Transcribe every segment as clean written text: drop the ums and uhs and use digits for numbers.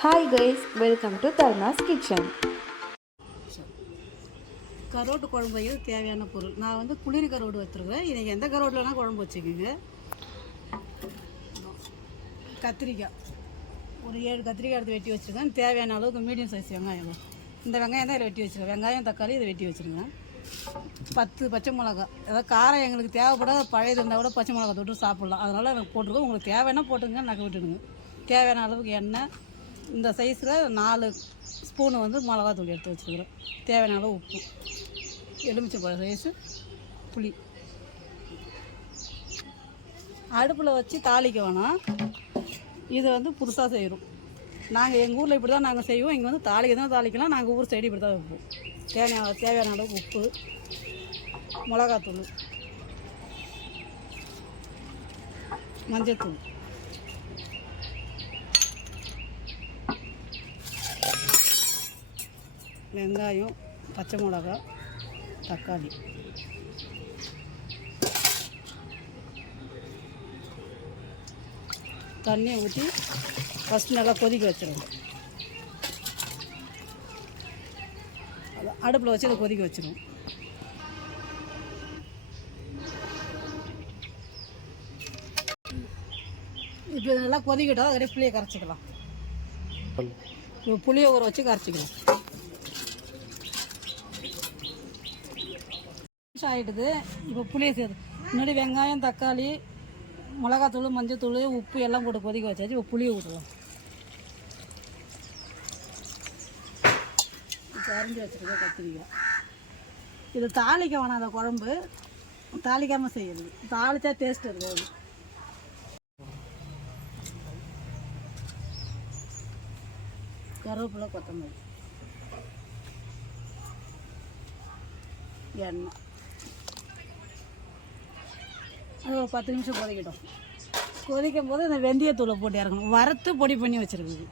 Hi guys, welcome to Dharna's kitchen. Carrot குழம்பு வைக்கிறது தேவையான பொருள். நான் வந்து குளிர் கரோடு வச்சுருக்கேன். இன்றைக்கி எந்த கரோட்லனா குழம்பு வச்சுக்கோங்க. கத்திரிக்காய் ஒரு 7 கத்திரிக்காய் எடுத்து வெட்டி வச்சுருக்கேன். தேவையான அளவுக்கு மீடியம் சைஸ் வெங்காயம், இந்த வெங்காயம் தான் இதில் வெட்டி வச்சுருக்கேன். வெங்காயம் தக்காளி இதை வெட்டி வச்சுருக்கேன். 10 பச்சை மிளகா, அதாவது காரம் எங்களுக்கு தேவைப்படாத பழையது இருந்தால் கூட பச்சை மிளகா தொட்டு சாப்பிட்லாம். அதனால் எனக்கு போட்டுருக்கோம். உங்களுக்கு தேவைன்னா போட்டுங்க, நகை விட்டுடுங்க. தேவையான அளவுக்கு எண்ணெய், இந்த சைஸில் 4 ஸ்பூனு வந்து மிளகாத்தூள் எடுத்து வச்சுருக்கிறேன். தேவையான அளவு உப்பு, எலுமிச்சம்பழம் சைஸு புளி. அடுப்பில் வச்சு தாளிக்க வேணாம். இது வந்து புதுசாக செய்கிறோம். நாங்கள் எங்கள் ஊரில் இப்படி தான் நாங்கள் செய்வோம். இங்கே வந்து தாளிக்க தான் தாளிக்கலாம். நாங்கள் ஊர் சைடு இப்படி தான் வைப்போம். தேவையான அளவுக்கு உப்பு, மிளகாத்தூள், மஞ்சத்தூள், வெங்காயம், பச்சை மிளகா, தக்காளி, தண்ணியை ஊற்றி ஃபஸ்ட்டு நல்லா கொதிக்க வச்சிடணும். அடுப்பில் வச்சு அதை கொதிக்க வச்சிடும். இப்போ நல்லா கொதிக்கிட்டோம். அதே புளியை கரைச்சிக்கலாம். இப்போ புளியை ஊற வச்சு கரைச்சிக்கலாம். ஆகிடுது. இப்போ புளியை சேர்த்து முன்னாடி வெங்காயம், தக்காளி, மிளகாத்தூள், மஞ்சத்தூள், உப்பு எல்லாம் போட்டு கொதிக்க வச்சாச்சு. இப்போ புளியை ஊற்றலாம். அரிஞ்சு வச்சுருக்கேன் கத்திரிக்காய். இது தாளிக்க வேணாம். அந்த குழம்பு தாளிக்காமல் செய்யுது. தாளித்தா டேஸ்ட் இருக்காது. கருவேப்பிலை, கொத்தமல்லி, எண்ணெய். அது ஒரு 10 நிமிஷம் கொதிக்கட்டும். கொதிக்கும் போது இந்த வெந்தயத்தூளை போட்டு இறக்கணும். வறுத்து பொடி பண்ணி வச்சுருக்குது.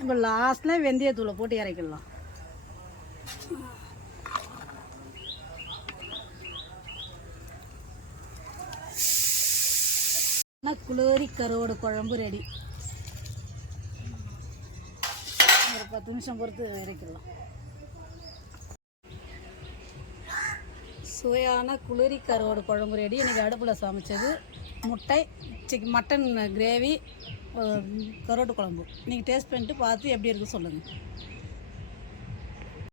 இப்போ லாஸ்ட்டில் வெந்தயத்தூளை போட்டு இறக்கிடலாம். குளோரி கரோடு குழம்பு ரெடி. ஒரு 10 நிமிஷம் பொறுத்து இறக்கிடலாம். சுவையான குளிரி கரோடு குழம்பு ரெடி. இன்றைக்கி அடுப்பில் சமைச்சது முட்டை, மட்டன் கிரேவி, கரோட்டு குழம்பு. நீங்கள் டேஸ்ட் பண்ணிட்டு பார்த்து எப்படி இருக்குன்னு சொல்லுங்கள்.